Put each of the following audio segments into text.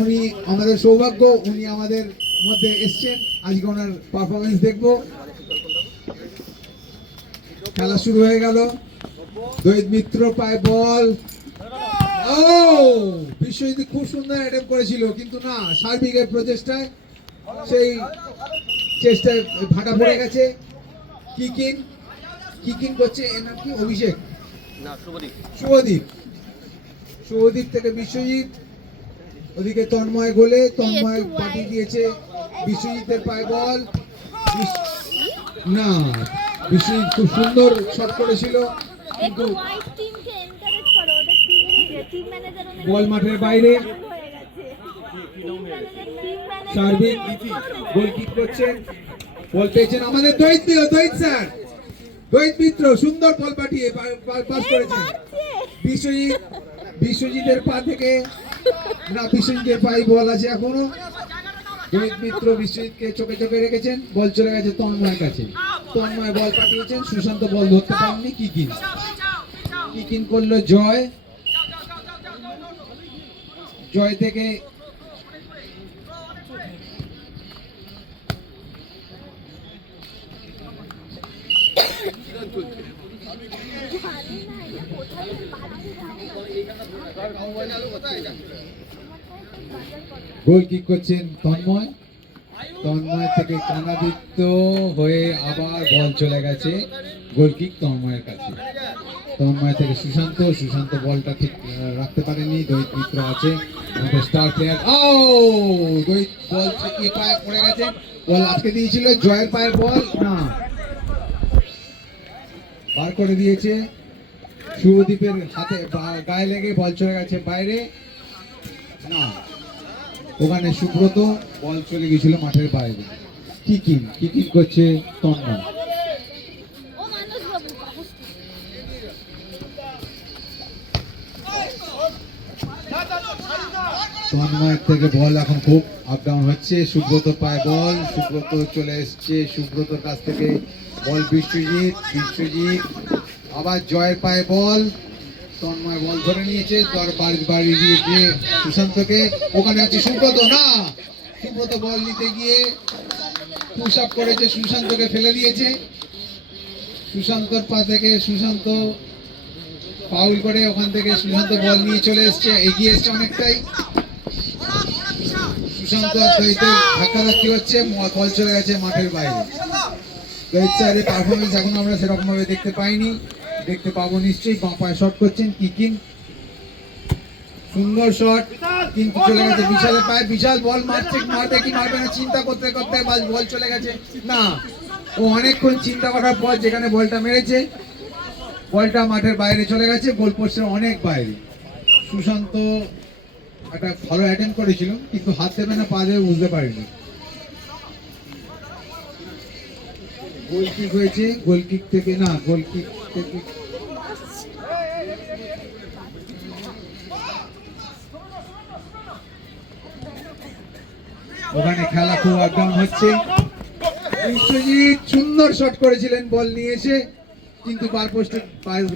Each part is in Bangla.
উনি আমাদের সৌভাগ্য, উনি আমাদের মধ্যে এসছেন, আজকে ওনার পারফরমেন্স দেখবো। খেলা শুরু হয়ে গেল। দৈত মিত্র পায় বল। ও বিশ্বজিৎ খুব সুন্দর অ্যাটেম্প করেছিল, কিন্তু না, সার্বিকের প্রচেষ্টায় সেই চেষ্টায় ভাটা পড়ে গেছে। কিকিন কিকিন করছে এর নাম কি? অভিষেক না, শুভদীপ থেকে বিশ্বজিৎ, ওদিকে তন্ময় গোলে, তন্ময় পাঠিয়ে দিয়েছে বিশ্বজিতের পায় বল। না, বিশ্বজিৎ খুব সুন্দর শট করেছিল, কিন্তু বল মাঠের বাইরে। সার্বিক গোল কিক করছেন, বল পেয়েছেন আমাদের দৈত স্যার, দৈত মিত্র সুন্দর বল পাঠিয়ে পাস করেছেন বিশ্বজিতের পা থেকে। না, বিশ্বজিতের পায়ে বল আছে এখনো। দৈত মিত্র বিশ্বজিৎকে চোখে চোখে রেখেছেন, বল চলে গেছে তন্ময়ের কাছে। তন্ময় বল পাঠিয়েছেন, সুশান্ত বল ধরতে পারেননি। কিকিন করলো জয়। জয় থেকে গোল কিক করছেন তন্ময়। তন্ময় থেকে কানাদিত্য হয়ে আবার বল চলে গেছে, গোল কিক তন্ময়ের কাছে। তন্ময় থেকে সুশান্ত বলটা ঠিক রাখতে পারেনি। দৈত মিত্র আছে আমাদের স্টার প্লেয়ার। ও দৈত বল থেকে পায়ে পড়ে গেছে, বল আটকে দিয়েছিল। জয়ের পায়ের বল, না, বার করে দিয়েছে। শুভদীপের হাতে গায়ে লেগে বল চলে গেছে বাইরে। না, ওখানে সুব্রত, বল চলে গেছিল মাঠের বাইরে। কিকিং করছে তন্ময়। তন্ময়ের থেকে বল এখন খুব আপ ডাউন হচ্ছে। সুব্রত পায় বল, সুব্রত চলে এসছে, সুব্রতর কাছ থেকে বল বিশ্বজিৎ আবার জয়ের পায় বল। তন্ময় বল ধরে নিয়েছে, বাড়ি দিয়েছে সুশান্তকে। ওখানে আছে সুব্রত, না, সুব্রত বল নিতে গিয়ে পুশ আপ করেছে, সুশান্তকে ফেলে দিয়েছে। সুশান্তর পা থেকে সুশান্ত ফাউল করে, ওখান থেকে সুশান্ত বল নিয়ে চলে এসছে, এগিয়ে এসছে অনেকটাই। সুশান্ত আর দৈতের ধাক্কাধাক্কি হচ্ছে, বল চলে গেছে মাঠের বাইরে। দৈত স্যারের পারফরমেন্স এখন আমরা সেরকম ভাবে দেখতে পাইনি, দেখতে পাবো নিশ্চয়ই। বাঁ পায়ে শট করছেন কিকিন, সুন্দর শট, কিন্তু চলে গেছে বিশালের পায়ে। বিশাল বল মারবে কি মারবে না চিন্তা করতে করতে বল চলে গেছে। না, ও অনেকক্ষণ চিন্তা করার পর যেখানে বলটা মেরেছে, বলটা মাঠের বাইরে চলে গেছে, গোল পোস্টের অনেক বাইরে। সুশান্ত একটা ভালো অ্যাটেম্প করেছিল, কিন্তু হাত দেবে না পা দেবে বুঝতে পারিনি। গোল কিক হয়েছে, গোল কিক থেকে ওখানে খেলা খুব আপ ডাউন হচ্ছে। বিশ্বজিৎ সুন্দর শট করেছিলেন বল নিয়ে এসে, কিন্তু বার পোস্টে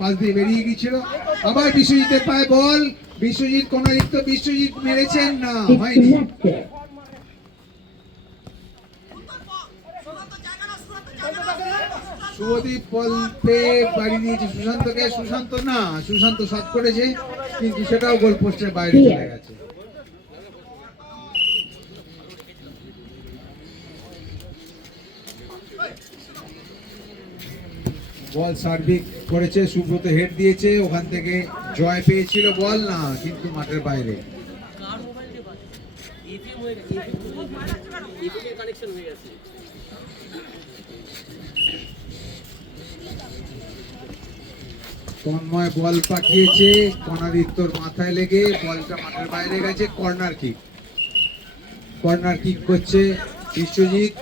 পাশ দিয়ে বেরিয়ে গিয়েছিল। আবার বিশ্বজিতের পায়ে বল, বিশ্বজিৎ কোনালিপ্ত, বিশ্বজিৎ মেরেছেন, না, হয়নি। শুভদীপ বল পেয়ে বাড়ি দিয়েছে সুশান্তকে। সুশান্ত শট করেছে, কিন্তু সেটাও গোল পোস্টের বাইরে চলে গেছে। বল সার্ভিক করেছে, সুব্রত হেড দিয়েছে, ওখান থেকে জয় পেয়েছিল বল, না, কিন্তু মাঠের বাইরে। তন্ময় বল পাঠিয়েছে, কণাদিত্যর মাথায় লেগে বলটা মাঠের বাইরে গেছে। কর্নার কিক করছে বিশ্বজিৎ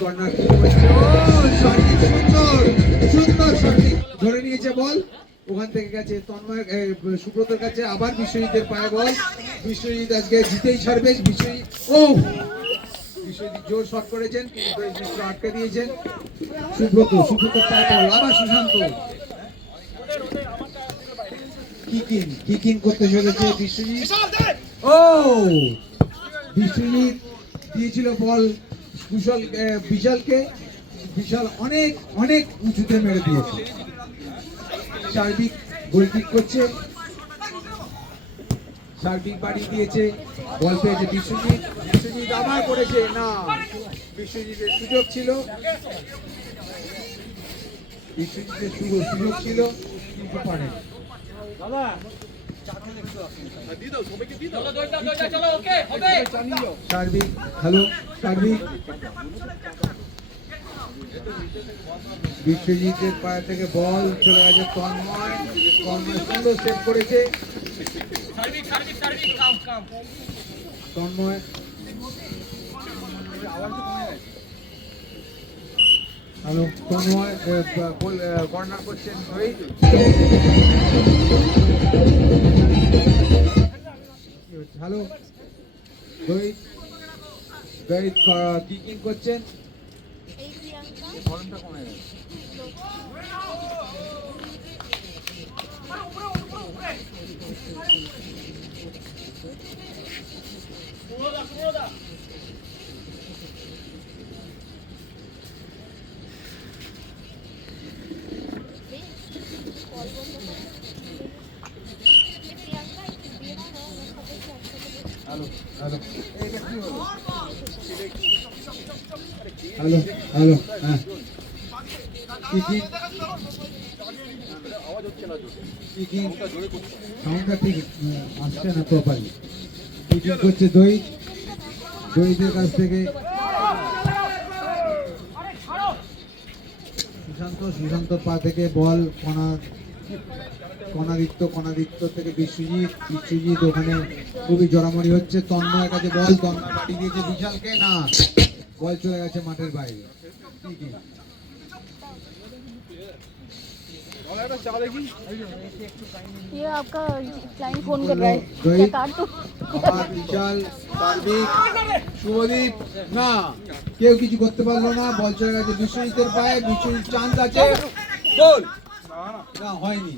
কর্নার কিক করছে, সুন্দর ধরে নিয়েছে বল, ওখান থেকে গেছে তন্ময় সুব্রতর কাছে। আবার বিশ্বজিতের পায়ে বল, বিশ্বজিৎ আজকে জিতেই ছাড়বে। বিশ্বজিৎ জোর শট করেছেন, কিন্তু আটকে দিয়েছেন। সুব্রত পায়ে বল, আবার সুশান্ত কিকিং করতে চলেছে বিশ্বজিৎ। ও বিশ্বজিৎ দিয়েছিল বল বিশালকে, বিশাল অনেক অনেক উঁচুতে মেরে দিয়েছে। সার্বিক গোল কিক করছে, সার্বিক বাড়ি দিয়েছে, বল পেয়েছে বিশ্বজিৎ। বিশ্বজিৎ আবার করেছে না, বিশ্বজিতের সুযোগ ছিল, বিশ্বজিতের সুযোগ ছিল কিন্তু পারে। সার্বিক হ্যালো সার্বিক বিশ্বজিতের পায়ে থেকে বল চলে গেছে তন্ময়, তন্ময় সুন্দর সেভ করেছে। তন্ময় হ্যালো তন্ময় কর্নার করছেন রোহিত। হ্যালো রোহিত, রোহিত কিকিং করছেন। ফর্মটা কমে গেছে। হ্যালো হ্যালো হ্যালো হ্যালো হ্যাঁ কিকিং সাউন্ডটা ঠিক আসছে না প্রপারলি। কিকিং করছে দইদের কাছ থেকে সুশান্ত পা থেকে বল কণাদিত্য থেকে বিশ্বজিৎ ওখানে খুবই জড়ামড়ি হচ্ছে। তন্ময়ের কাছে বল, তন্ময় পাঠিয়ে দিয়েছে বিশালকে, না বল চলে গেছে মাঠের বাইরে। ये आपका क्लाइंट फोन कर रहा है, क्या काट दो? বিশাল সার্বিক শুভদীপ, না কেউ কিছু করতে পারলো না, বল চলে গেছে বিশ্বজিতের পায়ে। বিশ্বজিৎ চান্স আছে, গোল না হয়নি।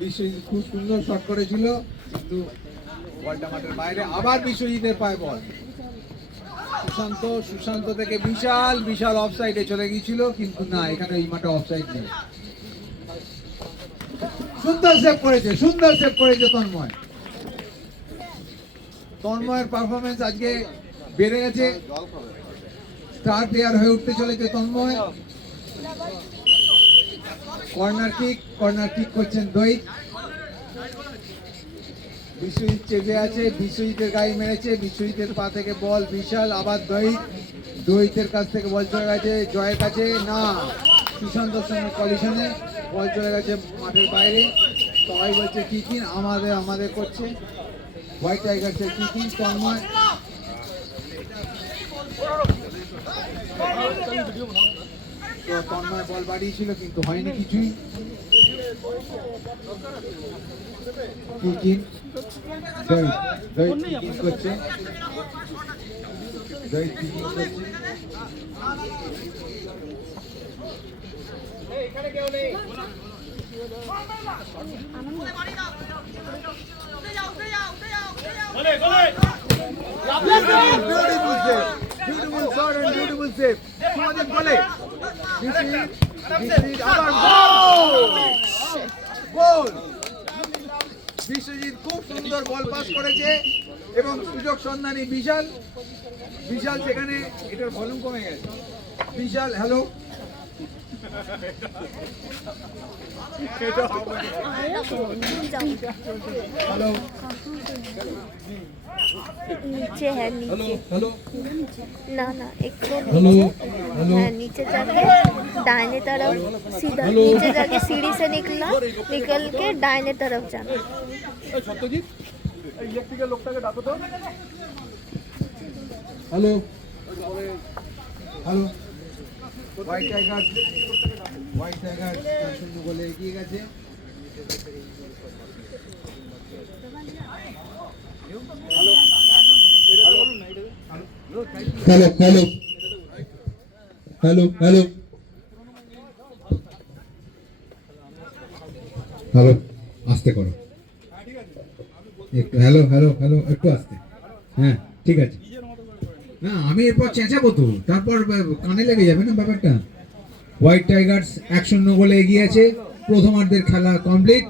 বিশ্বজিৎ খুব সুন্দর শট করেছিল কিন্তু বলটা মাঠের বাইরে। আবার বিশ্বজিতের পায়ে বল, সুশান্ত থেকে বিশাল অফসাইডে চলে গিয়েছিল কিন্তু না, এখানে এই মাঠে অফসাইড নেই। সুন্দর সেভ করেছে তন্ময়ের পারফরমেন্স আজকে বেড়ে গেছে, স্টার প্লেয়ার হয়ে উঠতে চলেছে তন্ময়। কর্নার কিক করছেন দইত। বিশ্বজিৎ চেপে আছে, বিশ্বজিতের গায়ে মেরেছে, বিশ্বজিতের পা থেকে বল বিশাল, আবার দইতের কাছ থেকে বল চলে গেছে জয়ের কাছে, না সুশান্তর সঙ্গে কলিশনে বল চলে গেছে মাঠের বাইরে। সবাই বলছে কিকিং, আমাদের করছে হোয়াইট টাইগার্সের কিকিং। তন্ময় বল বাড়িয়েছিল কিন্তু হয়নি কিছুই। কিকিং কিকিং করছে, বিশ্বজিৎ খুব সুন্দর বল পাস করেছে এবং সুযোগ সন্ধানী বিশাল সেখানে, এটার ভলিউম কমে গেছে। বিশাল হ্যালো हेलो नीचे है, नीचे हेलो ना एक तो हेलो नीचे है, नीचे जाके दाहिने तरफ सीधा नीचे जाके सीढ़ी से निकल के दाहिने तरफ जाना। सत्यजीत इलेक्ट्रिकल लोकटाके डाको तो। हेलो हेलो হোয়াইট টাইগার 0 গোলে এগিয়ে গেছে। Hello hello hello hello hello, আস্তে করো একটু, হ্যালো হ্যালো হ্যালো, একটু আস্তে। হ্যাঁ ঠিক আছে। না আমি এরপর চেঁচাবো তো, তারপর কানে লেগে যাবে না ব্যাপারটা। হোয়াইট টাইগার্স 1-0 গোলে এগিয়ে আছে। প্রথমার্ধের খেলা কমপ্লিট।